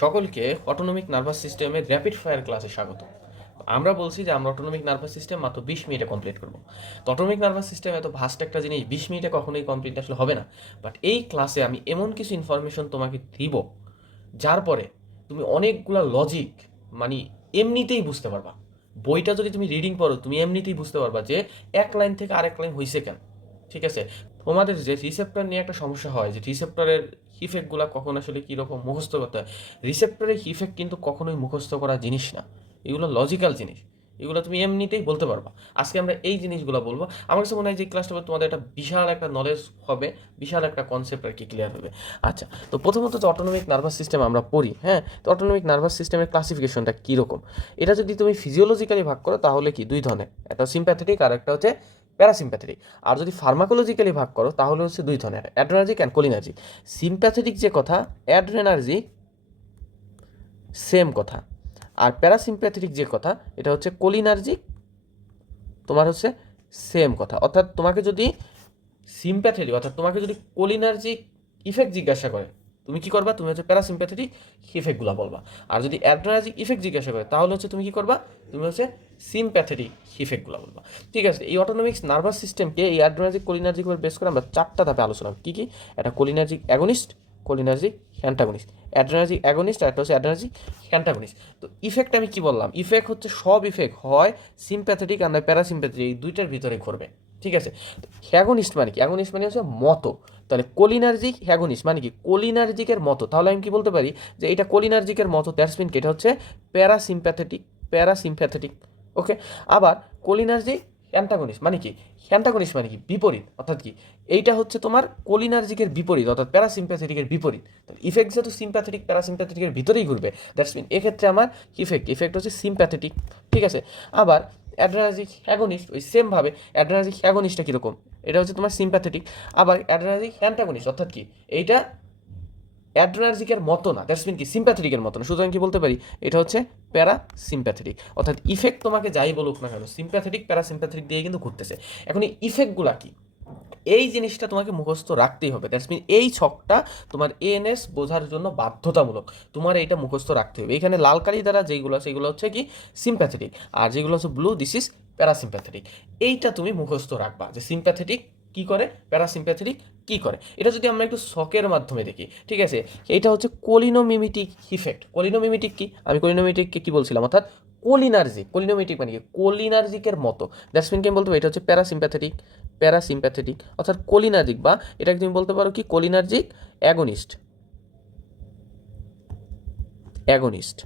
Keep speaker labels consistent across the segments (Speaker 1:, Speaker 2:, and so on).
Speaker 1: সকলকে autonomic nervous সিস্টেমের rapid fire ক্লাসে স্বাগত। আমরা বলছি যে আমরা অটোনমিক নার্ভাস সিস্টেম মাত্র বিশ মিনিটে কমপ্লিট করব। তো অটোনমিক নার্ভাস সিস্টেম এত ভাস্ট একটা জিনিস, বিশ মিনিটে কখনোই কমপ্লিট আসলে হবে না। বাট এই ক্লাসে আমি এমন কিছু ইনফরমেশন তোমাকে দিব, যার পরে তুমি অনেকগুলা লজিক মানে এমনিতেই বুঝতে পারবা। বইটা যদি তুমি রিডিং পড়ো, তুমি এমনিতেই বুঝতে পারবা যে এক লাইন থেকে আরেক লাইন হয়েছে কেন। ঠিক আছে? তোমাদের যে রিসেপ্টর নিয়ে একটা সমস্যা হয়, যে রিসেপ্টরের ইফেক্টগুলো কখন আসলে কীরকম মুখস্থ করতে হয়? রিসেপ্টরের ইফেক্ট কিন্তু কখনোই মুখস্থ করা জিনিস না। এগুলো লজিক্যাল জিনিস। এগুলো তুমি এমনিতেই বলতে পারবা। আজকে আমরা এই জিনিসগুলো বলব। আমার কাছে মনে হয় যে ক্লাসটা তোমাদের একটা বিশাল একটা নলেজ হবে, বিশাল একটা কনসেপ্ট আর কি ক্লিয়ার হবে। আচ্ছা তো প্রথমত তো অটোনমিক নার্ভাস সিস্টেম আমরা পড়ি হ্যাঁ? তো অটোনমিক নার্ভাস সিস্টেমের ক্লাসিফিকেশনটা কীরকম? এটা যদি তুমি ফিজিওলজিক্যালি ভাগ করো, তাহলে কি? দুই ধরনের। একটা সিম্প্যাথেটিক আর একটা হচ্ছে প্যারাসিম্প্যাথেটিক। আর যদি ফার্মাকোলজিক্যালি ভাগ করো, তাহলে হচ্ছে দুই ধরনের অ্যাড্রেনার্জিক অ্যান্ড কোলিনার্জিক সিম্প্যাথেটিক যে কথা অ্যাড্রেনার্জি সেম কথা। আর প্যারাসিম্প্যাথেটিক যে কথা, এটা হচ্ছে কোলিনার্জিক তোমার হচ্ছে সেম কথা। অর্থাৎ তোমাকে যদি সিম্প্যাথেটিক, অর্থাৎ তোমাকে যদি কোলিনার্জিক ইফেক্ট জিজ্ঞাসা করে তুমি কি করবা? তুমি হচ্ছে প্যারাসিম্প্যাথেটিক ইফেক্টগুলো বলবা। আর যদি অ্যাড্রেনার্জিক ইফেক্ট জিজ্ঞাসা করে, তাহলে হচ্ছে তুমি কি করবা? তুমি হচ্ছে সিম্প্যাথেটিক ইফেক্টগুলো বলবা। ঠিক আছে, এই অটোনমিক্স নার্ভাস সিস্টেমকে এই অ্যাড্রেনার্জিক কোলিনার্জিক উপর বেস করে আমরা চারটা ধাপে আলোচনা কী কী? একটা cholinergic agonist cholinergic antagonist adrenergic agonist আর একটা হচ্ছে অ্যাড্রেনার্জিক হ্যান্টাগনিস্ট তো ইফেক্ট আমি কি বললাম? ইফেক্ট হচ্ছে সব ইফেক্ট হয় সিম্প্যাথেটিক আর প্যারাসিম্প্যাথেটিক এই দুইটার ভিতরে ঘুরবে। ঠিক আছে? হ্যাগোনিস্ট মানে কি হ্যাগোনিস্ট মানে হচ্ছে মতো। তাহলে কোলিনার্জিক হ্যাগোনিস্ট মানে কি কোলিনার্জিকের মতো। তাহলে আমি কি বলতে পারি যে এটা কোলিনার্জিকের মতো দ্যাটসমিন এটা হচ্ছে প্যারাসিম্প্যাথেটিক প্যারাসিম্প্যাথেটিক, ওকে? আবার কোলিনার্জিক অ্যান্টাগনিস্ট মানে কি? অ্যান্টাগনিস্ট মানে কি? বিপরীত। অর্থাৎ কি? এইটা হচ্ছে তোমার কোলিনার্জিকের বিপরীত, অর্থাৎ প্যারাসিম্প্যাথেটিকের বিপরীত। তাহলে ইফেক্ট যেহেতু সিম্প্যাথেটিক প্যারাসিম্প্যাথেটিকের ভিতরেই ঘুরবে দ্যাটস মিন এক্ষেত্রে আমার ইফেক্ট ইফেক্ট হচ্ছে সিম্প্যাথেটিক ঠিক আছে? আবার অ্যাড্রেনার্জিক অ্যাগনিস্ট ওই সেমভাবে অ্যাড্রেনার্জিক অ্যাগনিস্টটা কীরকম? এটা হচ্ছে তোমার সিম্প্যাথেটিক আবার অ্যাড্রেনার্জিক অ্যান্টাগনিস্ট, অর্থাৎ কি? এইটা অ্যাড্রেনার্জিকের মতো না দ্যাটস মিন কি সিম্প্যাথেটিকের মতো না। সুতরাং কি বলতে পারি? এটা হচ্ছে প্যারা সিম্প্যাথেটিক অর্থাৎ ইফেক্ট তোমাকে যাই বলুক না কেন সিম্প্যাথেটিক প্যারা সিম্প্যাথেটিক দিয়ে কিন্তু ঘুরতেছে। এখন এই ইফেক্টগুলা কি? এই জিনিসটা তোমাকে মুখস্থ রাখতেই হবে। দ্যাটস মিন এই ছকটা তোমার এএনএস বোঝার জন্য বাধ্যতামূলক। তোমার এইটা মুখস্থ রাখতে হবে। এখানে লাল কালি দ্বারা যেগুলো সেগুলো হচ্ছে কি? সিম্প্যাথেটিক আর যেগুলো হচ্ছে ব্লু দিস ইজ প্যারাসিম্প্যাথেটিক এইটা তুমি মুখস্থ রাখবা যে সিম্প্যাথেটিক কি করে? প্যারাসিম্প্যাথেটিক কি করে? এটা যদি আমরা একটু শখের মাধ্যমে দেখি, ঠিক আছে? এটা হচ্ছে কোলিনোমিমিটিক ইফেক্ট কোলিনোমিমিটিক কি? আমি কোলিনোমিটিককে কি বলছিলাম? অর্থাৎ কোলিনার্জিক। কোলিনোমিটিক মানে কি? কোলিনার্জিকের মতো। দ্যাটস মিন কি আমি বলতে পারি? এটা হচ্ছে প্যারাসিম্প্যাথেটিক প্যারাসিম্প্যাথেটিক অর্থাৎ কোলিনার্জিক বা এটাকে তুমি বলতে পারো কি? Cholinergic agonist. অ্যাগনিস্ট।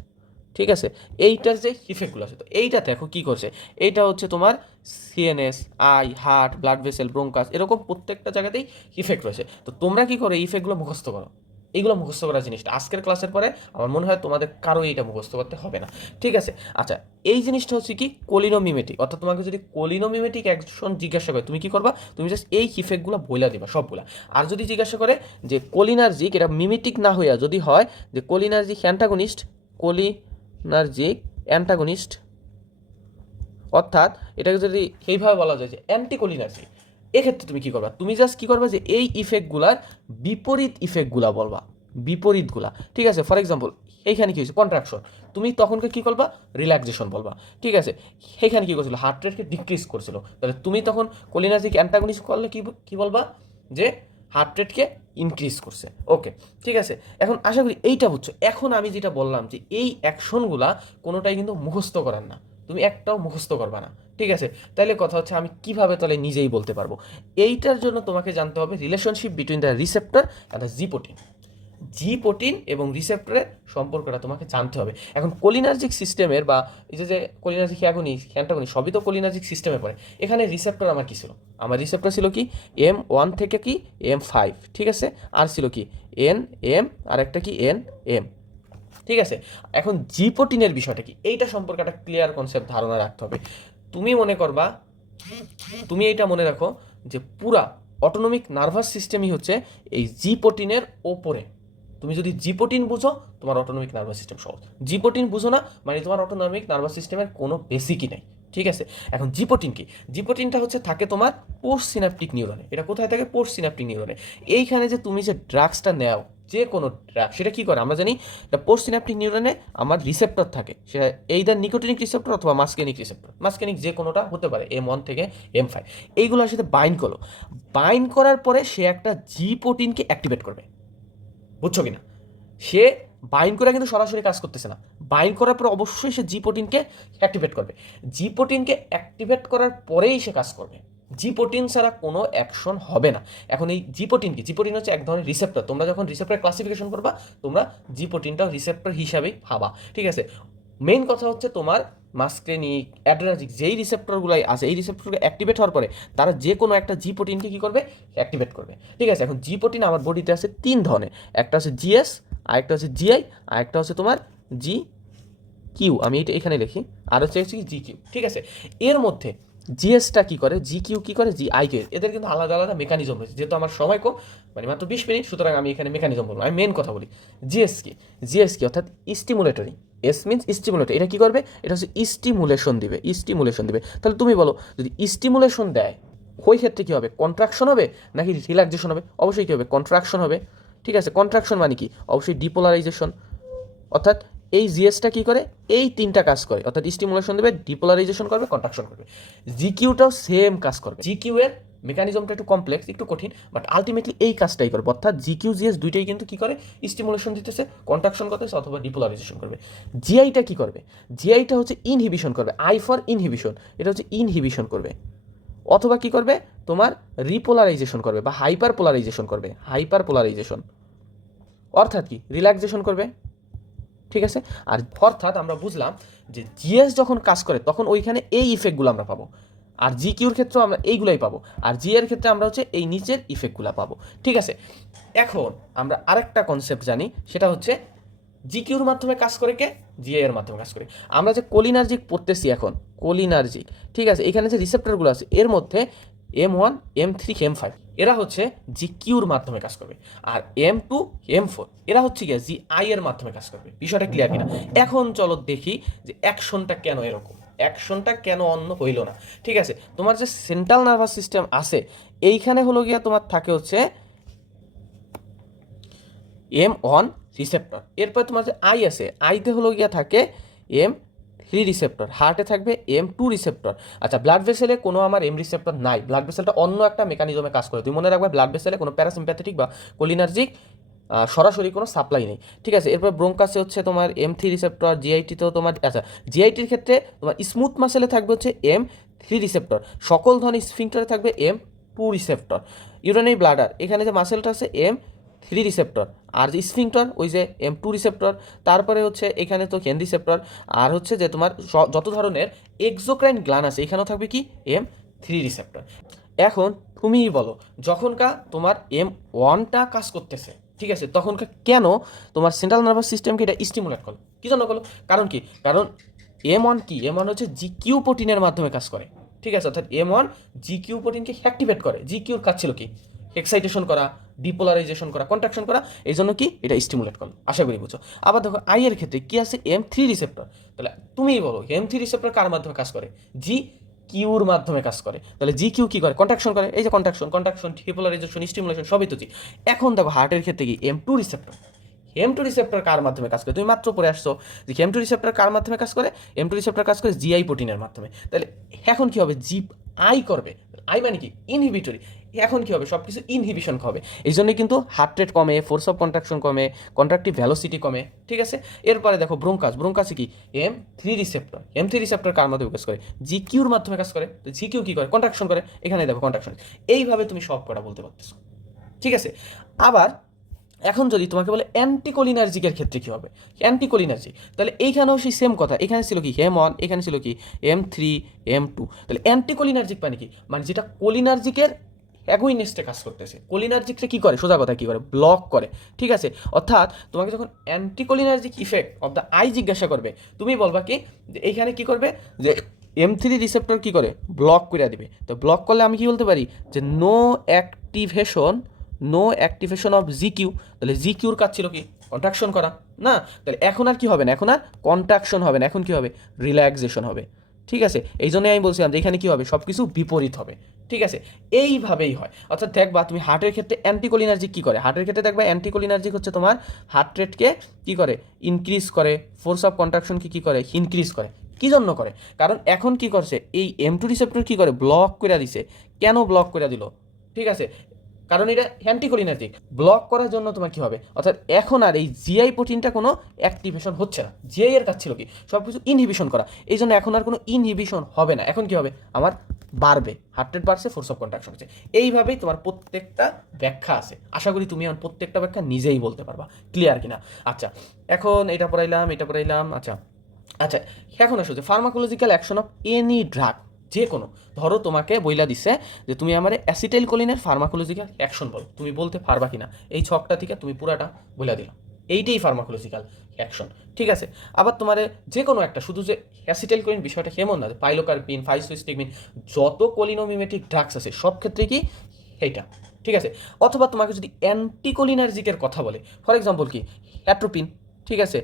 Speaker 1: ঠিক আছে? এইটার যে ইফেক্টগুলো আছে? তো এইটা দেখো কী করছে? এইটা হচ্ছে তোমার CNS eye heart blood vessel bronchus এরকম প্রত্যেকটা জায়গাতেই ইফেক্ট রয়েছে। তো তোমরা কী করো? ইফেক্টগুলো মুখস্থ করো। এইগুলো মুখস্থ করার জিনিসটা। আজকের ক্লাসের পরে আমার মনে হয় তোমাদের কারও এইটা মুখস্থ করতে হবে না। ঠিক আছে? আচ্ছা এই জিনিসটা হচ্ছে কি? কোলিনোমিমেটিক অর্থাৎ তোমাকে যদি কোলিনোমিমেটিক একজন জিজ্ঞাসা করে, তুমি কি করবা? তুমি জাস্ট এই ইফেক্টগুলো বইলা দিবা, সবগুলা। আর যদি জিজ্ঞাসা করে যে কোলিনার্জিক এটা মিমেটিক না হইয়া যদি হয়, যে কোলিনার্জিক অ্যান্টাগনিস্ট কোলিনার্জিক অ্যান্টাগনিস্ট। অর্থাৎ এটাকে যদি এইভাবে বলা যায় যে অ্যান্টিকোলিনার্জি, এক্ষেত্রে তুমি কী করবা? তুমি জাস্ট কী করবা যে এই ইফেক্টগুলার বিপরীত ইফেক্টগুলা বলবা, বিপরীতগুলা। ঠিক আছে? ফর এক্সাম্পল এইখানে কী হয়েছে? কন্ট্রাকশন তুমি তখনকে কী করবা? রিল্যাক্সেশন বলবা। ঠিক আছে? সেইখানে কী করছিল? হার্ট রেটকে ডিক্রিজ করছিল। তাহলে তুমি তখন কোলিনার্জিক অ্যান্টাগনিস্ট করলে কী কী বলবা? যে হার্ট রেটকে ইনক্রিজ করছে। ওকে ঠিক আছে? এখন আশা করি এইটা বুঝছ। এখন আমি যেটা বললাম যে এই অ্যাকশনগুলা কোনোটাই কিন্তু মুখস্থ করার না। তুমি একটাও মুখস্থ করবা না। ঠিক আছে? তাহলে কথা হচ্ছে আমি কীভাবে তাহলে নিজেই বলতে পারব? এইটার জন্য তোমাকে জানতে হবে relationship between the receptor and the G protein G protein এবং রিসেপ্টরের সম্পর্কটা তোমাকে জানতে হবে। এখন কোলিনার্জিক সিস্টেমের বা এই যে যে কোলিনার্জিক অ্যাগনি হ্যান্টাগনি সবই তো কোলিনার্জিক সিস্টেমে পড়ে। এখানে রিসেপ্টর আমার কী ছিল? আমার রিসেপ্টর ছিল কি? এম ওয়ান থেকে কি? এম ফাইভ ঠিক আছে? আর ছিল কি? এন এম আর একটা কি? এন এম ঠিক আছে? এখন জি প্রোটিনের বিষয়টা কি? এইটা সম্পর্কে একটা ক্লিয়ার কনসেপ্ট ধারণা রাখতে হবে। তুমি মনে করবা, তুমি এইটা মনে রাখো যে পুরা অটোনমিক নার্ভাস সিস্টেমই হচ্ছে এই জি প্রোটিনের ওপরে। তুমি যদি জিপোটিন বুঝো, তোমার অটোনমিক নার্ভাস সিস্টেম সহজ। জিপোটিন বুঝো না মানে তোমার অটোনমিক নার্ভাস সিস্টেমের কোনো বেসিকই নাই। ঠিক আছে? এখন জিপোটিন কি? জিপোটিনটা হচ্ছে থাকে তোমার পোস্ট সিনাপটিক নিউরনে এটা কোথায় থাকে? পোস্ট সিনাপটিক নিউরনে এইখানে যে তুমি যে ড্রাগসটা নেও, যে কোনো ড্রাগ সেটা কি করে? আমরা জানি এটা পোস্ট সিনাপটিক নিউরনে আমার রিসেপ্টর থাকে। সেটা এই এইদার নিকোটিনিক রিসেপ্টর অথবা মাস্কেনিক রিসেপ্টর মাস্কেনিক যে কোনোটা হতে পারে এম ওয়ান থেকে এম ফাইভ এইগুলোর সাথে বাইন্ড করো। বাইন্ড করার পরে সে একটা জি প্রোটিনকে অ্যাক্টিভেট করবে। বুঝছ কিনা? সে বাইন্ড করে কিন্তু সরাসরি কাজ করতেছে না। বাইন্ড করার পরে অবশ্যই সে জি প্রোটিনকে অ্যাক্টিভেট করবে। জি প্রোটিনকে অ্যাক্টিভেট করার পরেই সে কাজ করবে। জি প্রোটিন ছাড়া কোনো অ্যাকশন হবে না। এখন এই জি প্রোটিন কি জি প্রোটিন হচ্ছে এক ধরনের রিসেপ্টর তোমরা যখন রিসেপ্টর ক্লাসিফিকেশন করবা, তোমরা জি প্রোটিনটাও রিসেপ্টর হিসাবেই ভাবা। ঠিক আছে? মেইন কথা হচ্ছে তোমার মাস্ক্রেনিক অ্যাড্রাজিক যেই রিসেপ্টরগুলাই আছে, এই রিসেপ্টরগুলো অ্যাক্টিভেট হওয়ার পরে তারা যে কোনো একটা জি প্রোটিনকে কী করবে? অ্যাক্টিভেট করবে। ঠিক আছে, এখন জি প্রোটিন আমার বডিতে আছে তিন ধরনের। একটা হচ্ছে জিএস আরেকটা হচ্ছে জিআই আরেকটা হচ্ছে তোমার জি কিউ আমি এটা এখানে লিখি। আর হচ্ছে হচ্ছে জি কিউ ঠিক আছে, এর মধ্যে জিএসটা কি করে? জি কিউ কী করে? জি আই কিউ এদের কিন্তু আলাদা আলাদা মেকানিজম রয়েছে। যেহেতু আমার সময় কম মানে মাত্র বিশ মিনিট, সুতরাং আমি এখানে মেকানিজম বলব। আমি মেন কথা বলি। জিএস কি? জিএস কি অর্থাৎ স্টিমুলেটরি এস মিনস স্টিমুলেটর এটা কি করবে? এটা হচ্ছে স্টিমুলেশন দিবে স্টিমুলেশন দিবে। তাহলে তুমি বলো, যদি স্টিমুলেশন দেয়, ওই ক্ষেত্রে কী হবে? কন্ট্রাকশন হবে নাকি রিল্যাক্সেশন হবে? অবশ্যই কী হবে? কন্ট্রাকশন হবে। ঠিক আছে কন্ট্রাকশন মানে কি? অবশ্যই ডিপোলারাইজেশন অর্থাৎ এই জিএসটা কি করে? এই তিনটা কাজ করে। অর্থাৎ স্টিমুলেশন দেবে ডিপোলারাইজেশন করবে কন্ট্রাকশন করবে। জিকিউটাও সেম কাজ করবে। জিকিউ এর মেকানিজমটা একটু কমপ্লেক্স একটু কঠিন বাট আলটিমেটলি এই কাজটাই করবে অর্থাৎ জিকিউ জিএস দুইটাই কিন্তু কি করে? স্টিমুলেশন দিতেছে কন্ট্রাকশন করতেছে অথবা ডিপোলারাইজেশন করবে। জিআইটা কি করবে? জিআইটা হচ্ছে ইনহিবিশন করবে। আই ফর ইনহিবিশন এটা হচ্ছে ইনহিবিশন করবে। অথবা কি করবে? তোমার রিপোলারাইজেশন করবে বা হাইপার পোলারাইজেশন করবে। হাইপার পোলারাইজেশন অর্থাৎ কি? রিল্যাক্সেশন করবে। ঠিক আছে? আর অর্থাৎ আমরা বুঝলাম যে জিএস যখন কাজ করে, তখন ওইখানে এই ইফেক্টগুলো আমরা পাবো। আর জি কিউর ক্ষেত্রেও আমরা এইগুলাই পাবো। আর জি এর ক্ষেত্রে আমরা হচ্ছে এই নিচের ইফেক্টগুলো পাবো। ঠিক আছে? এখন আমরা আরেকটা কনসেপ্ট জানি, সেটা হচ্ছে জি কিউর মাধ্যমে কাজ করে কে? জি এর মাধ্যমে কাজ করে। আমরা যে কোলিনার্জিক পড়তেছি এখন কোলিনার্জিক ঠিক আছে? এখানে যে রিসেপ্টরগুলো আছে, এর মধ্যে M one M three M five এরা হচ্ছে জি কিউর মাধ্যমে কাজ করবে। আর এম টু এম ফোর এরা হচ্ছে কি জি আই এর মাধ্যমে কাজ করবে। বিষয়টা ক্লিয়ার কিনা? এখন চলো দেখি যে অ্যাকশনটা কেন এরকম। অ্যাকশনটা কেন অন্য হইল না? ঠিক আছে, তোমার যে সেন্ট্রাল নার্ভাস সিস্টেম আছে, এইখানে হলো গিয়া তোমার থাকে হচ্ছে এম ওয়ান রিসেপ্টর এরপর তোমার যে আই আছে আইতে হলো গিয়া থাকে এম থ্রি রিসেপ্টর হার্টে থাকবে এম টু রিসেপ্টর আচ্ছা ব্লাড ভেসেলে কোনো আমার এম রিসেপ্টর নাই। ব্লাড ভেসেলটা অন্য একটা মেকানিজমে কাজ করে। তুমি মনে রাখবে ব্লাড ভেসেলে কোনো প্যারাসিম্প্যাথেটিক বা কোলিনার্জিক সরাসরি কোনো সাপ্লাই নেই। ঠিক আছে? এরপর ব্রোঙ্কাসে হচ্ছে তোমার এম থ্রি রিসেপ্টর জিআইটিতেও তোমার আচ্ছা জিআইটির ক্ষেত্রে তোমার স্মুথ মাসেলে থাকবে হচ্ছে এম থ্রি রিসেপ্টর সকল ধরনের স্ফিংটারে থাকবে M two receptor urinary bladder এখানে যে মাসেলটা আছে এম থ্রি রিসেপ্টর আর যে স্ফিংটর ওই যে এম টু রিসেপ্টর তারপরে হচ্ছে এখানে তো কেন রিসেপ্টর আর হচ্ছে যে তোমার যত ধরনের এক্সোক্রাইন গ্লান আছে, এখানেও থাকবে কি? এম থ্রি রিসেপ্টর এখন তুমিই বলো যখনকা তোমার এম ওয়ানটা কাজ করতেছে ঠিক আছে তখনকার কেন তোমার সেন্ট্রাল নার্ভাস সিস্টেমকে এটা স্টিমুলেট করল কী জন্য করল? কারণ কি? কারণ এম ওয়ান কি? এম ওয়ান হচ্ছে জি কিউ প্রোটিনের মাধ্যমে কাজ করে। ঠিক আছে, অর্থাৎ এম ওয়ান জি কিউ প্রোটিনকে অ্যাক্টিভেট করে। জি কিউর কাজ ছিল কি? এক্সাইটেশন করা ডিপোলারাইজেশন করা কন্ট্রাকশন করা, এই জন্য কি? এটা স্টিমুলেট করল। আশা করি বুঝো আবার দেখো আই এর ক্ষেত্রে কি আছে? এম থ্রি রিসেপ্টর তাহলে তুমিই বলো এম থ্রি রিসেপ্টর কার মাধ্যমে কাজ করে? জি কিউর মাধ্যমে কাজ করে। তাহলে জি কিউ কি করে? কন্ট্রাকশন করে। এই যে কন্ট্রাকশন কন্ট্রাকশন হিপোলারাইজেশন স্টিমুলেশন সবই তো এখন দেখো হার্টের ক্ষেত্রে কি? M two receptor M two receptor কার মাধ্যমে কাজ করে? তুমি মাত্র পরে আসছো যে এম টু রিসেপ্টর কার মাধ্যমে কাজ করে? এম টু রিসেপ্টর কাজ করে জিআই প্রোটিনের মাধ্যমে। তাহলে এখন কি হবে? জি আই করবে। আই মানে কি? ইনহিবিটরি এখন কি হবে? সব কিছু ইনহিবিশন হবে এই জন্যই কিন্তু হার্ট রেট কমে ফোর্স অফ কন্ট্রাকশন কমে কন্ট্রাক্টিভ ভ্যালোসিটি কমে, ঠিক আছে? এরপরে দেখো ব্রোঙ্কাস, ব্রোঙ্কাসে কি? M three receptor M three receptor কার মাধ্যমে কাজ করে? জি কিউর মাধ্যমে কাজ করে। তো জি কিউ কি করে? কন্ট্রাকশন করে। এখানে দেখো কন্ট্রাকশন এইভাবে তুমি সব কটা বলতে পারতেছো। ঠিক আছে? আবার এখন যদি তোমাকে বলে অ্যান্টিকোলিনার্জিকের ক্ষেত্রে কী হবে? অ্যান্টিকোলিনার্জিক তাহলে এইখানেও সেই সেম কথা। এখানে ছিল কি? এম ওয়ান এখানে ছিল কি? এম থ্রি এম টু তাহলে অ্যান্টিকোলিনার্জিক মানে কি? মানে যেটা কোলিনার্জিকের অ্যাগুইনেস্টে কাজ করতেছে। কোলিনার্জিকটা কী করে? সোজা কথা কী করে? ব্লক করে। ঠিক আছে? অর্থাৎ তোমাকে যখন anticholinergic effect of the eye জিজ্ঞাসা করবে, তুমি বলবা কি, যে এইখানে কী করবে? যে এম থ্রি রিসেপ্টর কী করে? ব্লক করে দিবে। তো ব্লক করলে আমি কি বলতে পারি? যে no activation no activation of G Q তাহলে জি কিউর কাজ ছিল কি? কন্ট্রাকশন করা। না? তাহলে এখন আর কি হবে না? এখন আর কন্ট্রাকশন হবে না। এখন কি হবে? রিল্যাক্সেশন হবে। ঠিক আছে? এই জন্যই আমি বলছিলাম যে এখানে কী হবে? সব কিছু বিপরীত হবে। ঠিক আছে? এইভাবেই হয়। অর্থাৎ দেখবা তুমি হার্টের ক্ষেত্রে অ্যান্টিকোলিনার্জিক কী করে? হার্টের ক্ষেত্রে দেখবা অ্যান্টিকোলিনার্জিক হচ্ছে তোমার হার্ট রেটকে কী করে? ইনক্রিজ করে। ফোর্স অফ কন্ট্রাকশনকে কী করে? ইনক্রিজ করে। কী জন্য করে? কারণ এখন কি করছে? এই এম টু রিসেপ্টর কী করে? ব্লক করে দিছে। কেন ব্লক করে দিল? ঠিক আছে? কারণ এটা অ্যান্টিকোলিনার্জিক ব্লক করার জন্য তোমার কি হবে? অর্থাৎ এখন আর এই জিআই প্রোটিনটা কোনো অ্যাক্টিভেশন হচ্ছে না। জিআই এর কাজ ছিল কি? সব কিছু ইনহিবিশন করা। এই জন্য এখন আর কোনো ইনহিবিশন হবে না। এখন কি হবে? আমার বাড়বে। হার্ট রেট বাড়ছে ফোর্স অফ কন্ট্রাকশন হচ্ছে। এইভাবেই তোমার প্রত্যেকটা ব্যাখ্যা আছে। আশা করি তুমি এখন প্রত্যেকটা ব্যাখ্যা নিজেই বলতে পারবা। ক্লিয়ার কিনা? আচ্ছা এখন এটা পড়াইলাম এটা পড়াইলাম আচ্ছা আচ্ছা এখন আসো যে pharmacological action of any drug যে কোনো ধরো তোমাকে বইলা দিছে যে তুমি আমার অ্যাসিটাইল কোলিনের ফার্মাকোলজিক্যাল অ্যাকশন বলো। তুমি বলতে পারবা কিনা? এই ছকটা থেকে তুমি পুরাটা বইলা দিলাম এইটাই ফার্মাকোলজিক্যাল অ্যাকশন ঠিক আছে? আবার তোমার যে কোনো একটা, শুধু যে অ্যাসিটাইল কোলিন বিষয়টা কেমন না পাইলোকার্পিন ফাইসোস্টিকমিন যত কোলিনোমিমেটিক ড্রাগস আছে, সব ক্ষেত্রে কি এইটা। ঠিক আছে? অথবা তোমাকে যদি অ্যান্টিকোলিনার্জিকের কথা বলে ফর এক্সাম্পল কি অ্যাট্রোপিন ঠিক আছে?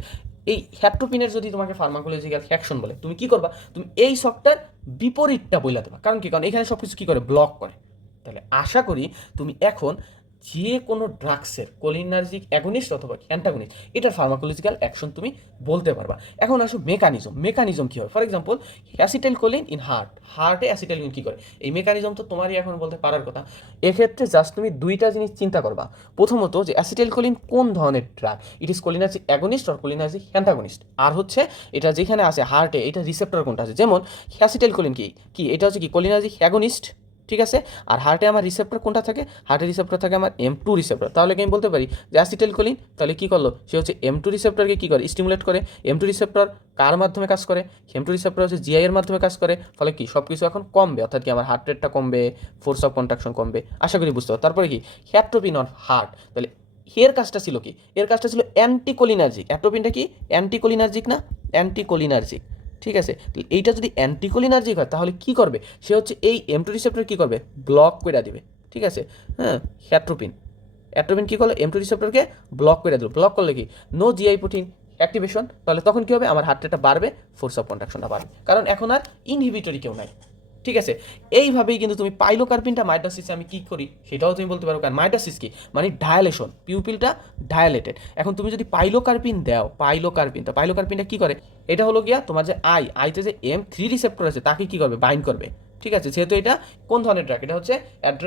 Speaker 1: এই হ্যাট্রোপিনের যদি তোমাকে ফার্মাকোলজিক্যাল অ্যাকশন বলে, তুমি কি করবা? তুমি এই শখটার বিপরীতটা বইলা দেবা। কারণ কি? কারণ এখানে সব কিছু কী করে? ব্লক করে। তাহলে আশা করি তুমি এখন যে কোনো ড্রাগসের কোলিনার্জিক অ্যাগনিস্ট অথবা অ্যান্টাগনিস্ট এটার ফার্মাকোলজিক্যাল অ্যাকশন তুমি বলতে পারবা। এখন আসো মেকানিজম মেকানিজম কী হয়? For example acetyl choline in heart হার্টে অ্যাসিটাইল কী করে? এই মেকানিজম তো তোমারই এখন বলতে পারার কথা। এক্ষেত্রে জাস্ট তুমি দুইটা জিনিস চিন্তা করবা। প্রথমত যে অ্যাসিটাইল কোলিন কোন ধরনের drug it is cholinergic agonist or cholinergic antagonist আর হচ্ছে, এটা যেখানে আছে হার্টে এটা রিসেপ্টর কোনটা আছে? যেমন অ্যাসিটাইল কোলিন কি? কি? এটা হচ্ছে কি কোলিনার্জিক অ্যাগনিস্ট ঠিক আছে? আর হার্টে আমার রিসেপ্টর কোনটা থাকে? হার্টের রিসেপ্টর থাকে আমার এম টু রিসেপ্টর তাহলে কি আমি বলতে পারি? যে অ্যাসিটাইল কোলিন তাহলে কী করল? সে হচ্ছে এম টু রিসেপ্টরকে কী করে? স্টিমুলেট করে। এম টু রিসেপ্টর কার মাধ্যমে কাজ করে? এম টু রিসেপ্টর হচ্ছে জিআই এর মাধ্যমে কাজ করে। ফলে কি? সব কিছু এখন কমবে। অর্থাৎ কি আমার হার্ট রেটটা কমবে ফোর্স অফ কন্ট্রাকশন কমবে। আশা করি বুঝতে পারো। তারপরে কি? হ্যাট্রোপিন অন হার্ট তাহলে এর কাজটা ছিল কি? এর কাজটা ছিল অ্যান্টিকোলিনার্জিক অ্যাট্রোপিনটা কি? অ্যান্টিকোলিনার্জিক না? অ্যান্টিকোলিনার্জিক ঠিক আছে? এইটা যদি অ্যান্টিকোলিনার্জিক হয়, তাহলে কি করবে? সে হচ্ছে এই এম টু রিসেপ্টর কী করবে? ব্লক করে দেবে। ঠিক আছে? হ্যাঁ? হ্যাট্রোপিন অ্যাট্রোপিন কী করল? এম টু রিসেপ্টরকে ব্লক করে দিল। ব্লক করলে কি? নো জিআই প্রোটিন অ্যাক্টিভেশন তাহলে তখন কী হবে? আমার হার্ট রেটটা বাড়বে ফোর্স অফ কন্ট্রাকশনটা বাড়বে। কারণ এখন আর ইনহিবিটরি কেউ নাই। ঠিক আছে? এইভাবেই কিন্তু তুমি পাইলোকার্পিনটা মাইটাসিসে আমি কী করি সেটাও তুমি বলতে পারো, কারণ মাইটাসিস কি? মানে ডায়ালেশন পিউপিলটা ডায়ালেটেড এখন তুমি যদি পাইলোকার্পিন দাও পাইলোকার্পিন তো পাইলোকার্পিনটা কি করে? এটা হলো গিয়া তোমার যে আই আইতে যে এম থ্রি রিসেপ্টর আছে, তাকে কি করবে? বাইন্ড করবে। ঠিক আছে? যেহেতু এটা কোন ধরনের ড্রাগ এটা হচ্ছে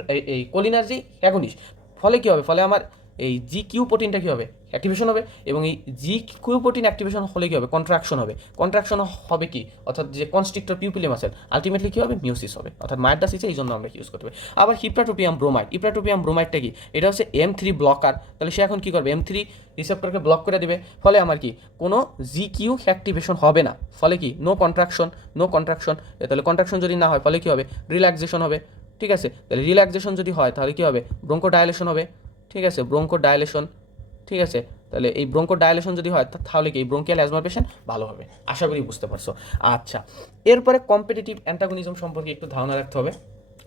Speaker 1: এই- কোলিনার্জি অ্যাগনিস্ট ফলে কী হবে? ফলে আমার এই জি কিউ প্রোটিনটা কী হবে? অ্যাক্টিভেশন হবে এবং এই জি কিউ প্রোটিন অ্যাক্টিভেশন হলে কী হবে? কন্ট্রাকশন হবে। কন্ট্রাকশন হবে কি? অর্থাৎ যে কনস্ট্রিক্টর পিউপিলি মাসেল আলটিমেটলি কী হবে? মিউসিস হবে। অর্থাৎ মাইডাসিসে এই জন্য আমরা ইউজ করতে পারি। আবার হিপ্রাটোপিয়াম ব্রোমাইড হিপ্রাটোপিয়াম ব্রোমাইডটা কি? এটা হচ্ছে এম থ্রি ব্লকার তাহলে সে এখন কী করবে? এম থ্রি রিসেপ্টরকে ব্লক করে দেবে। ফলে আমার কি? কোনো জি কিউ অ্যাক্টিভেশন হবে না। ফলে কি? নো কন্ট্রাকশন নো কন্ট্রাকশন তাহলে কন্ট্রাকশন যদি না হয়, ফলে কী হবে? রিল্যাক্সেশন হবে। ঠিক আছে? তাহলে রিল্যাক্সেশন যদি হয়, তাহলে কী হবে? ব্রঙ্কো ডায়ালেশন হবে। ঠিক আছে ব্রঙ্কো ডায়ালেশন ঠিক আছে? তাহলে এই ব্রঙ্কো ডায়ালেশন যদি হয় তাহলে কি এই ব্রঙ্কিয়াল অ্যাজমা পেশেন্ট ভালো হবে? আশা করি বুঝতে পারছ। আচ্ছা এরপরে কম্পিটিটিভ অ্যান্টাগনিজম সম্পর্কে একটু ধারণা রাখতে হবে।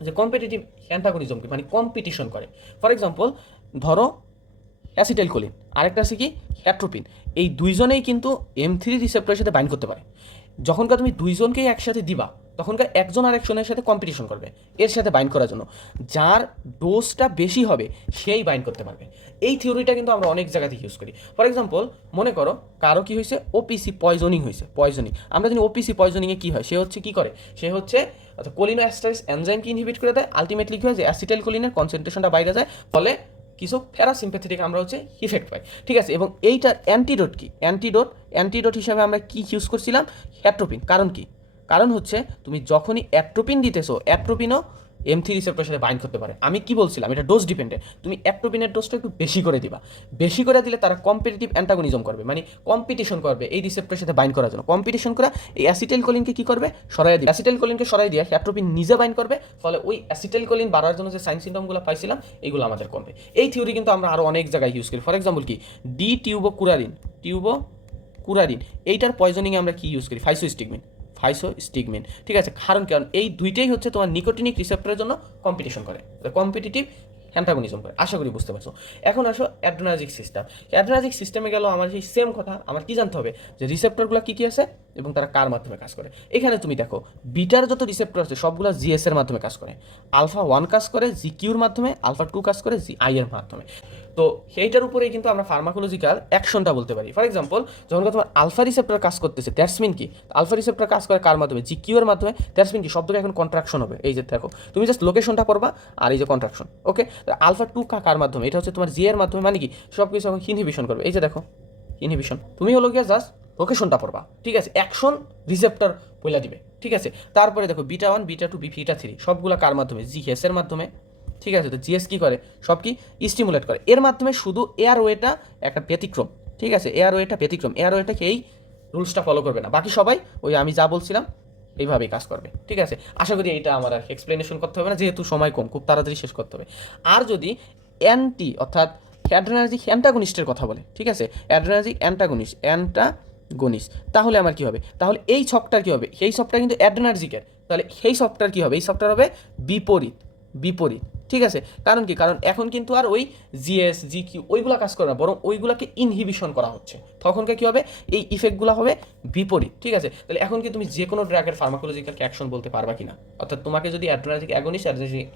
Speaker 1: যে কম্পিটিটিভ অ্যান্টাগনিজম কি? মানে কম্পিটিশন করে। ফর এক্সাম্পল ধরো অ্যাসিটাইল কোলিন আরেকটা আছে কি? হ্যাট্রোপিন এই দুইজনেই কিন্তু এম থ্রি রিসেপ্টরের সাথে বাইন্ড করতে পারে। যখনকার তুমি দুইজনকেই একসাথে দিবা তখনকার একজন আরেকজনের সাথে কম্পিটিশন করবে, এর সাথে বাইন্ড করার জন্য। যার ডোজটা বেশি হবে, সেই বাইন্ড করতে পারবে। এই থিওরিটা কিন্তু আমরা অনেক জায়গাতে ইউজ করি। ফর এক্সাম্পল মনে করো, কারও কি হয়েছে? ওপিসি পয়জনিং হয়েছে পয়জনিং আমরা জানি ওপিসি পয়জনিংয়ে কী হয়? সে হচ্ছে কি করে? সে হচ্ছে, অর্থাৎ কোলিনো অ্যাস্টাইস এনজাইমকে ইনহিবিট করে দেয়। আলটিমেটলি কী হয় যে অ্যাসিটাইল কোলিনের কনসেন্ট্রেশনটা বাইরে যায়, ফলে কিছু প্যারাসিম্প্যাথেটিক আমরা হচ্ছে ইফেক্ট পাই। ঠিক আছে? এবং এইটার অ্যান্টিডোট কি? অ্যান্টিডোট অ্যান্টিডোট হিসাবে আমরা কি ইউজ করছিলাম? হ্যাট্রোপিন কারণ কি? কারণ হচ্ছে তুমি যখনই অ্যাট্রোপিন দিতেছো, অ্যাট্রোপিনও এম থ্রি রিসেপ্টরের সাথে বাইন্ড করতে পারে। আমি কি বলছিলাম? এটা ডোজ ডিপেন্ডেন্ট তুমি অ্যাট্রোপিনের ডোজটা একটু বেশি করে দিবা। বেশি করে দিলে তারা কম্পিটিটিভ অ্যান্টাগনিজম করবে। মানে কম্পিটিশন করবে এই রিসেপ্টরের সাথে বাইন্ড করার জন্য। কম্পিটিশন করা এই অ্যাসিটাইল কোলিনকে কি করবে? সরাই দিবে। অ্যাসিটাইল কোলিনকে সরাই দিয়ে অ্যাট্রোপিন নিজে বাইন্ড করবে। ফলে ওই অ্যাসিটাইল কোলিন বাড়ার জন্য যে সাইন সিমটমগুলো পাইছিলাম এইগুলো আমাদের কমবে। এই থিওরি কিন্তু আমরা আরও অনেক জায়গায় ইউজ করি। ফর এক্সাম্পল কি? ডি টিউবো কুরারিন টিউবো কুরারিন এইটার পয়জনিংয়ে আমরা কি ইউজ করি? ফাইসো স্টিগমিন ফাইসো ঠিক আছে? কারণ কারণ এই দুইটাই হচ্ছে তোমার নিকোটিনিক রিসেপ্টরের জন্য কম্পিটিশন করে। কম্পিটিটিভ অ্যান্টাগনিজম করে। আশা করি বুঝতে পারছ। এখন আসো অ্যাড্রোনাজিক সিস্টেম অ্যাড্রোনাজিক সিস্টেমে গেল আমার সেই সেম কথা। আমার কি জানতে হবে? যে রিসেপ্টরগুলো কী কী আছে এবং তারা কার মাধ্যমে কাজ করে। এখানে তুমি দেখো, বিটার যত রিসেপ্টর আছে, সবগুলো জিএস এর মাধ্যমে কাজ করে। আলফা ওয়ান কাজ করে জি কিউর মাধ্যমে, আলফা টু কাজ করে জি আই এর মাধ্যমে। তো সেইটার উপরেই কিন্তু আমরা ফার্মাকোলজিক্যাল অ্যাকশনটা বলতে পারি। ফর এক্সাম্পল যখন তোমার আলফা রিসেপ্টার কাজ করতেছে দ্যাটস মিন কি? আলফা রিসেপ্টর কাজ করে কার মাধ্যমে? জি কিউ এর মাধ্যমে। দ্যাটস মিন কি? শব্দটা এখন কন্ট্রাকশন হবে। এই যে দেখো, তুমি জাস্ট লোকেশনটা করবা আর এই যে কন্ট্রাকশন ওকে আলফা টু কার মাধ্যমে? এটা হচ্ছে তোমার জি এর মাধ্যমে মানে কি? সব কিছু এখন ইনহিবিশন করবে। এই যে দেখো ইনহিবিশন তুমি হলো গিয়া জাস্ট লোকেশনটা পড়বা, ঠিক আছে? অ্যাকশন রিসেপ্টার পয়লা দিবে, ঠিক আছে? তারপরে দেখো beta one beta two beta three সবগুলা কার মাধ্যমে? জি এস এর মাধ্যমে ঠিক আছে? তো জিএস কি করে? সব কি স্টিমুলেট করে। এর মাধ্যমে শুধু এয়ার ওয়েটা একটা ব্যতিক্রম, ঠিক আছে? এয়ার ওয়েটা ব্যতিক্রম। এয়ার ওয়েটাকে এই রুলসটা ফলো করবে না। বাকি সবাই ওই আমি যা বলছিলাম, এইভাবেই কাজ করবে, ঠিক আছে? আশা করি এটা আমার আর এক্সপ্লেনেশন করতে হবে না, যেহেতু সময় কম, খুব তাড়াতাড়ি শেষ করতে হবে। আর যদি অ্যান্টি অর্থাৎ অ্যাড্রেনার্জিক অ্যান্টাগনিস্টের কথা বলে, ঠিক আছে? অ্যাড্রেনার্জিক অ্যান্টাগনিস্ট অ্যান্টাগনিস্ট তাহলে আমার কি হবে? তাহলে এই সফটওয়্যার কি হবে? সেই সফটওয়্যার কিন্তু অ্যাড্রেনার্জিকের তাহলে সেই সফটওয়্যার কি হবে? এই সফটওয়্যার হবে বিপরীত বিপরীত। ঠিক আছে? কারণ কি? কারণ এখন কিন্তু আর ওই জিএস জি কিউ ওইগুলো কাজ করে না, বরং ওইগুলোকে ইনহিবিশন করা হচ্ছে। তখনকে কি হবে? এই ইফেক্টগুলো হবে বিপরীত, ঠিক আছে? তাহলে এখন কি তুমি যে কোনো ড্রাগের ফার্মাকোলজিক্যাল অ্যাকশন বলতে পারবা কিনা? অর্থাৎ তোমাকে যদি অ্যাড্রেনালিক অ্যাগনিস্ট অ্যাড্রেনালিক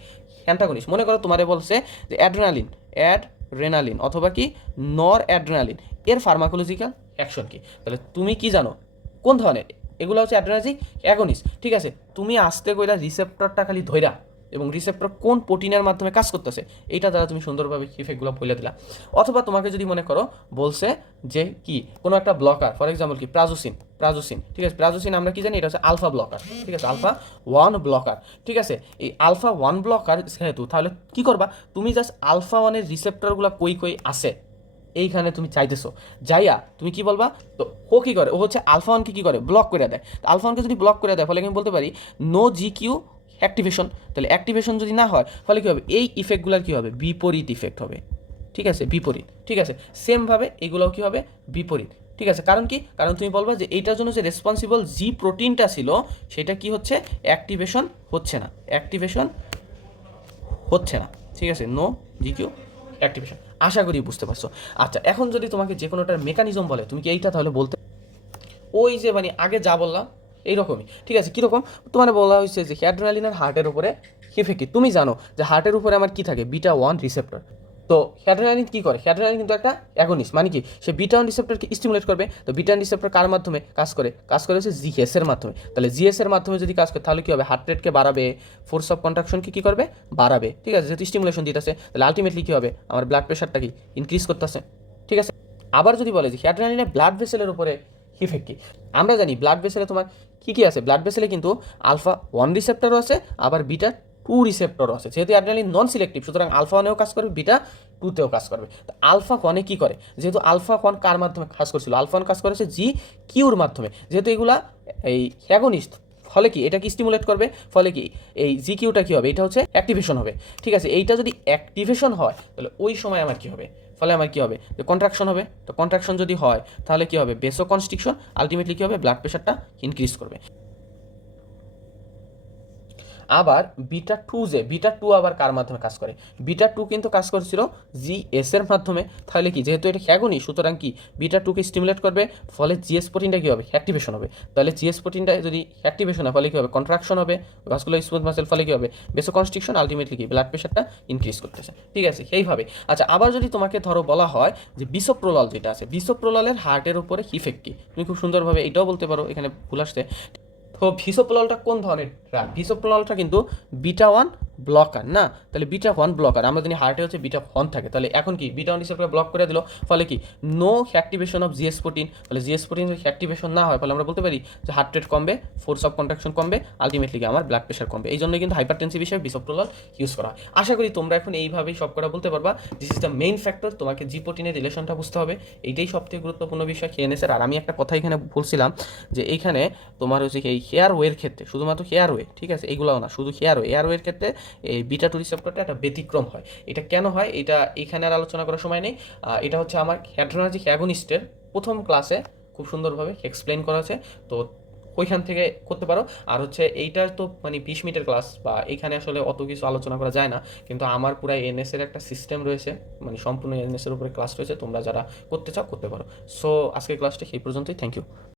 Speaker 1: অ্যান্টাগনিস্ট মনে করো তোমারে বলছে যে অ্যাড্রেনালিন অ্যাড রেনালিন অথবা কি নর অ্যাড্রেনালিন এর ফার্মাকোলজিক্যাল অ্যাকশন কি? তাহলে তুমি কি জানো? কোন ধরনের? এগুলো হচ্ছে অ্যাড্রেনালিক অ্যাগনিস্ট ঠিক আছে? তুমি আসতে কইলা রিসেপ্টরটা খালি ধৈরা এবং রিসেপ্টর কোন প্রোটিনের মাধ্যমে কাজ করতেছে, এইটা দ্বারা তুমি সুন্দরভাবে ইফেক্টগুলো বলে দিলা। অথবা তোমাকে যদি মনে করো বলছে যে কি, কোনো একটা ব্লকার ফর এক্সাম্পল কি, প্রাজোসিন প্রাজোসিন, ঠিক আছে, প্রাজোসিন আমরা কি জানি, এটা হচ্ছে আলফা ব্লকার ঠিক আছে আলফা ওয়ান ব্লকার ঠিক আছে, এই আলফা ওয়ান ব্লকার যেহেতু, তাহলে কি করবা, তুমি জাস্ট আলফা ওয়ানের রিসেপ্টরগুলো কই কই আছে, এইখানে তুমি চাইতেছো, যাইয়া তুমি কি বলবা, তো ও কি করে, ও হচ্ছে আলফা ওয়ানকে কি করে ব্লক করে দেয় আলফা ওয়ানকে যদি ব্লক করে দেয়, ফলে আমি বলতে পারি নো জি কিউ অ্যাক্টিভেশন, তাহলে অ্যাক্টিভেশন যদি না হয় ফলে কী হবে? এই ইফেক্টগুলোর কী হবে? বিপরীত ইফেক্ট হবে। ঠিক আছে? বিপরীত। ঠিক আছে? সেমভাবে এগুলোও কী হবে? বিপরীত। ঠিক আছে? কারণ কি? কারণ তুমি বলবা যে এইটার জন্য যে রেসপন্সিবল জি প্রোটিনটা ছিল, সেটা কি হচ্ছে? অ্যাক্টিভেশন হচ্ছে না। অ্যাক্টিভেশন হচ্ছে না। ঠিক আছে? নো জি কিউ অ্যাক্টিভেশন আশা করি বুঝতে পারছ। আচ্ছা এখন যদি তোমাকে যে কোনোটার মেকানিজম বলে, তুমি কি এইটা তাহলে বলতে ওই যে মানে আগে যা বললাম এইরকমই। ঠিক আছে, কীরকম? তোমার বলা হয়েছে যে অ্যাড্রেনালিনের হার্টের উপরে ইফেক্ট তুমি জানো যে হার্টের উপরে আমার কি থাকে? বিটা ওয়ান রিসেপ্টর তো হ্যাড্রেনালিন কী করে? হ্যাড্রেনালিন কিন্তু একটা অ্যাগনিস্ট মানে কি? সে বিটা ওয়ান রিসেপ্টরকে স্টিমুলেট করবে। তো বিটা ওয়ান রিসেপ্টর কার মাধ্যমে? কাজ করে। কাজ করে হচ্ছে জিএসের মাধ্যমে। তাহলে জিএসের মাধ্যমে যদি কাজ করে, তাহলে কী হবে? হার্ট রেটকে বাড়াবে। ফোর্স অফ কন্ট্রাকশনকে কী করবে? বাড়াবে। ঠিক আছে, যেহেতু স্টিমুলেশন দিতেছে, তাহলে আলটিমেটলি কী হবে? আমার ব্লাড প্রেশারটা কি? ইনক্রিজ করতেছে। ঠিক আছে? আবার যদি বলে যে হ্যাড্রেনালিনের ব্লাড ভেসেলের উপরে ইফেক্ট কি আমরা জানি ব্লাড ভেসেলে তোমার কী কী আছে? ব্লাড ভেসেলে কিন্তু আলফা ওয়ান রিসেপ্টরও আছে, আবার বিটা টু রিসেপ্টরও আছে। যেহেতু অ্যাড্রেনালিন নন সিলেক্টিভ সুতরাং আলফা ওয়ানেও কাজ করবে বিটা টুতেও কাজ করবে। তো আলফা ওয়ানে কী করে? যেহেতু আলফা ওয়ান কার মাধ্যমে কাজ করছিল? আলফা ওয়ান কাজ করেছে জি কিউর মাধ্যমে। যেহেতু এগুলা এই অ্যাগনিস্ট ফলে কি? এটা কি স্টিমুলেট করবে। ফলে কি? এই জি কিউটা কী হবে? এটা হচ্ছে অ্যাক্টিভেশন হবে। ঠিক আছে? এইটা যদি অ্যাক্টিভেশন হয়, তাহলে ওই সময় আমার কী হবে? ফলে আমার কী হবে? যে কন্ট্রাকশন হবে। তো কন্ট্রাকশন যদি হয়, তাহলে কী হবে? বেসো কনস্ট্রিকশন আলটিমেটলি কী হবে? ব্লাড প্রেশারটা ইনক্রিজ করবে। আবার বিটা টু যে, বিটা টু আবার কার মাধ্যমে কাজ করে? বিটা টু কিন্তু কাজ করছিল জি এস এর মাধ্যমে। তাহলে কি, যেহেতু এটা হ্যাগুনি, সুতরাং কি, বিটা টুকে স্টিমুলেট করবে? ফলে জিএস প্রোটিনটা কী হবে? অ্যাক্টিভেশন হবে। তাহলে জিএস প্রোটিনটা যদি অ্যাক্টিভেশন হয়, ফলে কী হবে? কন্ট্রাকশন হবে। ভাস্কুলার স্মুথ মাসেল ফলে কী হবে? বেসো কনস্ট্রিকশন আলটিমেটলি কি ব্লাড প্রেশারটা ইনক্রিজ করতেছে। ঠিক আছে সেইভাবে আচ্ছা আবার যদি তোমাকে ধরো বলা হয় যে বিসোপ্রোলল যেটা আছে বিসোপ্রোললের হার্টের উপরে ইফেক্ট কি? তুমি খুব সুন্দরভাবে এটাও বলতে পারো, এখানে ভুল আসছে। তো ভিসোপ্লালটা কোন ধরনের? ড্রাগ ভিসোপ্রললটা কিন্তু বিটা ওয়ান ব্লকার না, তাহলে বিটা ওয়ান ব্লকার আমরা জানি হার্টে হচ্ছে বিটা ওয়ান থাকে। তাহলে এখন কি? বিটা ওয়ান হিসেবে ব্লক করে দিল। ফলে কি? No activation of GS protein তাহলে জিএস প্রোটিন যদি অ্যাক্টিভেশন না হয় ফলে আমরা বলতে পারি যে হার্ট রেট কমবে ফোর্স অফ কন্ট্রাকশন কমবে আলটিমেটলি আমার ব্লাড প্রেশার কমবে। এই জন্যই কিন্তু হাইপারটেন্সিভ হিসেবে বিসোপ্রলল ইউজ করা হয়। আশা করি তোমরা এখন এইভাবেই সব করা বলতে পারবা। This is the main factor তোমাকে জি প্রোটিনের রিলেশনটা বুঝতে হবে। এইটাই সবথেকে গুরুত্বপূর্ণ বিষয়। কেএনএসের আর আমি একটা কথা এখানে বলছিলাম যে এইখানে তোমার হচ্ছে এই হেয়ার ওয়ের ক্ষেত্রে, শুধুমাত্র হেয়ার ওয়ে ঠিক আছে? এইগুলোও না, শুধু হেয়ার ওয়ে হেয়ার ওয়ের ক্ষেত্রে এই বিটা টু রিসেপ্টরটা একটা ব্যতিক্রম হয়। এটা কেন হয়? এটা এখানে আর আলোচনা করার সময় নেই। এটা হচ্ছে আমার হ্যাড্রোনাজিক অ্যাগনিস্টের প্রথম ক্লাসে খুব সুন্দরভাবে এক্সপ্লেন করা আছে তো ওইখান থেকে করতে পারো। আর হচ্ছে এইটা তো মানে বিশ মিনিটের ক্লাস বা এখানে আসলে অত কিছু আলোচনা করা যায় না। কিন্তু আমার পুরো এনএস এর একটা সিস্টেম রয়েছে। মানে সম্পূর্ণ এনএস এর উপরে ক্লাস রয়েছে। তোমরা যারা করতে চাও, করতে পারো। সো আজকের ক্লাসটি এই পর্যন্তই। Thank you